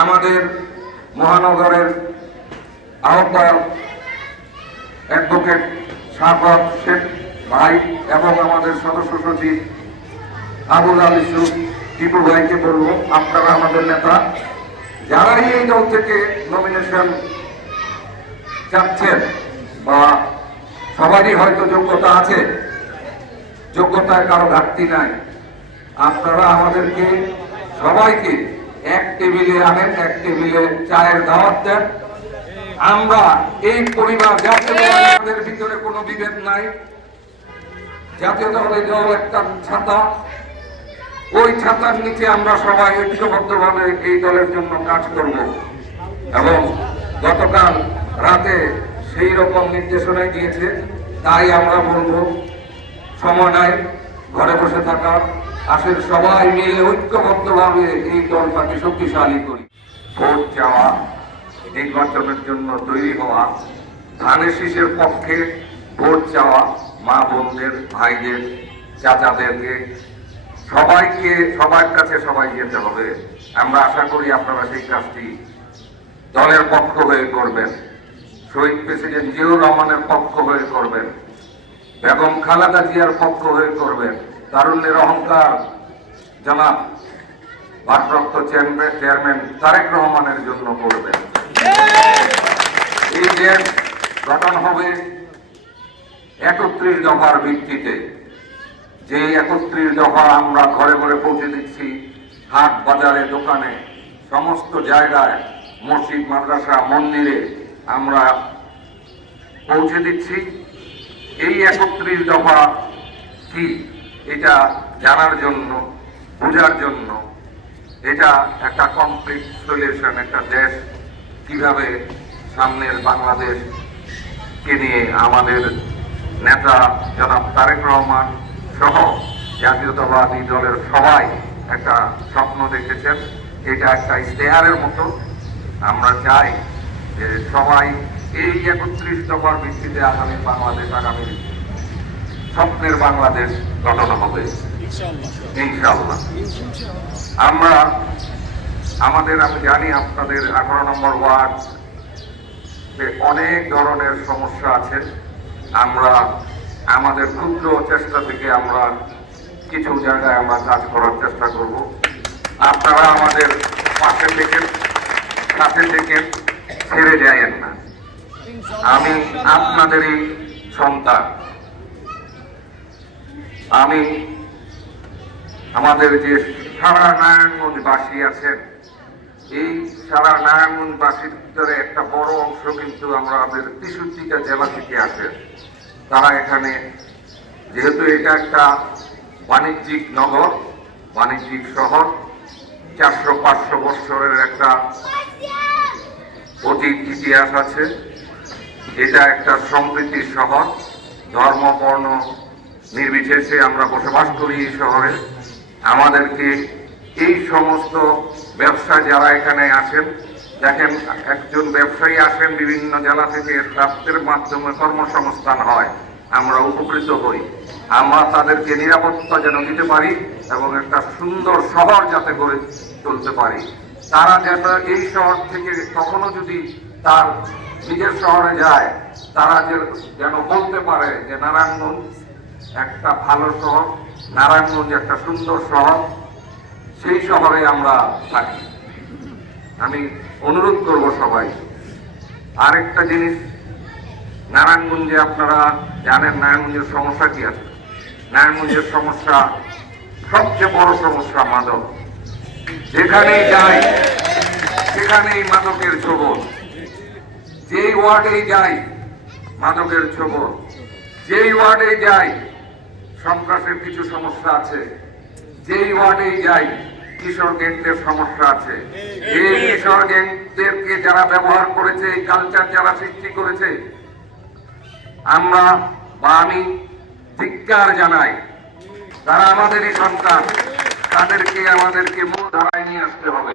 আমাদের মহানগরের আহ্বায়ক অ্যাডভোকেট সাগর শেখ ভাই এবং আমাদের সদস্য সচিব আবুল আল ইসুফ টিপু ভাইকে বলব, আপনারা আমাদের নেতা। যারাই এই দল থেকে নমিনেশন চাচ্ছেন বা সবারই হয়তো যোগ্যতা আছে যোগ্যতায় কারও ঘাটতি নাই, আপনারা আমাদেরকে সবাইকে এক টেবিলে আনেন, এক টেবিলে চায়ের দাওয়াত দেন। আমরা এই পরিবার জাতীয় ভিতরে কোনো বিভেদ নাই জাতীয় দলের দল একটা ছাতা। ওই ছাতার নিচে আমরা সবাই ঐক্যবদ্ধভাবে এই দলের জন্য কাজ করব। এবং গতকাল রাতে সেই রকম নির্দেশনা দিয়েছে তাই আমরা বলব, সময় নাই, ঘরে বসে থাকা। আসলে সবাই মিলে ঐক্যবদ্ধভাবে এই দলটাকে শক্তিশালী করি। ভোট চাওয়া, নির্বাচনের জন্য তৈরি হওয়া, ধানের শীষের পক্ষে ভোট চাওয়া মা বোনদের, ভাইদের, চাচাদেরকে সবাইকে, সবার কাছে সবাই যেতে হবে। আমরা আশা করি আপনারা সেই কাজটি দলের পক্ষ হয়ে করবেন। শহীদ প্রেসিডেন্ট জিয়াউর রহমানের পক্ষ হয়ে করবেন। বেগম খালেদা জিয়ার পক্ষ হয়ে করবেন। তারুণ্যের অহংকার জনাব ভারপ্রাপ্ত চেয়ারম্যান তারেক রহমানের জন্য করবেন এই দেশ গঠন হবে একত্রিশ দফার ভিত্তিতে যে একত্রিশ দফা আমরা ঘরে ঘরে পৌঁছে দিচ্ছি, হাট বাজারে, দোকানে, সমস্ত জায়গায়, মসজিদ, মাদ্রাসা, মন্দিরে আমরা পৌঁছে দিচ্ছি। এই একত্রিশ দফা কি? এটা জানার জন্য, বোঝার জন্য, এটা একটা কমপ্লিট সলিউশন একটা দেশ কীভাবে সামনের বাংলাদেশকে নিয়ে আমাদের নেতা জনাব তারেক রহমান সহ জাতীয়তাবাদী দলের সবাই একটা স্বপ্ন দেখেছেন। এটা একটা ইশতেহারের মতো। আমরা চাই যে সবাই এই একত্রিশ দফার ভিত্তিতে আগামী বাংলাদেশ, আগামী স্বপ্নের বাংলাদেশ গঠন হবে। ইনশাআল্লাহ। আমরা আমাদের আমি জানি আপনাদের আঠারো নম্বর ওয়ার্ড অনেক ধরনের সমস্যা আছে। আমরা আমাদের ক্ষুদ্র চেষ্টা থেকে আমরা কিছু জায়গায় আমরা কাজ করার চেষ্টা করব। আপনারা আমাদের পাশে থেকে কাছে থেকে ছেড়ে যায়েন না। আমি আপনাদেরই সন্তান। আমি আমাদের যে সারা নারায়ণগঞ্জবাসী আছেন, এই সারা নারায়ণগঞ্জবাসীর ভিতরে একটা বড় অংশ কিন্তু আমরা আমাদের তেষট্টিটা জেলা থেকে আসেন তারা এখানে, যেহেতু এটা একটা বাণিজ্যিক নগর, বাণিজ্যিক শহর, চারশো পাঁচশো বৎসরের একটা অতীত ইতিহাস আছে। এটা একটা সমৃদ্ধির শহর ধর্ম বর্ণ নির্বিশেষে আমরা বসবাস করি এই শহরে। আমাদেরকে এই সমস্ত ব্যবসা যারা এখানে আসেন দেখেন একজন ব্যবসায়ী আসেন, বিভিন্ন জেলা থেকে রাষ্ট্রের মাধ্যমে কর্মসংস্থান হয়, আমরা উপকৃত হই। আমরা তাদেরকে নিরাপত্তা যেন দিতে পারি এবং একটা সুন্দর শহর যাতে গড়ে তুলতে পারি। তারা যেন এই শহর থেকে কখনো যদি তার নিজের শহরে যায়, তারা যেন বলতে পারে যে, নারায়ণগঞ্জ একটা ভালো শহর, নারায়ণগঞ্জ একটা সুন্দর শহর, সেই শহরে আমরা থাকি। আমি অনুরোধ করব সবাই, আরেকটা জিনিস, নারায়ণগঞ্জে আপনারা জানেন নারায়ণগঞ্জের সমস্যা কি আছে? নারায়ণগঞ্জের সমস্যা সবচেয়ে বড় সমস্যা মাদক। যেখানেই যাই, সেখানেই মাদকের ছবল। যেই ওয়ার্ডেই যাই, মাদকের ছবল। যেই ওয়ার্ডে যাই সন্ত্রাসের কিছু সমস্যা আছে। যেই ওয়ার্ডেই যাই, কিশোর গ্যাংদের সমস্যা আছে। এই কিশোর গ্যাংদেরকে যারা ব্যবহার করেছে, এই কালচার যারা সৃষ্টি করেছে, আমরা বা আমি ধিক্কার জানাই, তারা আমাদেরই সন্তান। তাদেরকে আমাদেরকে মূল ধারায় নিয়ে আসতে হবে।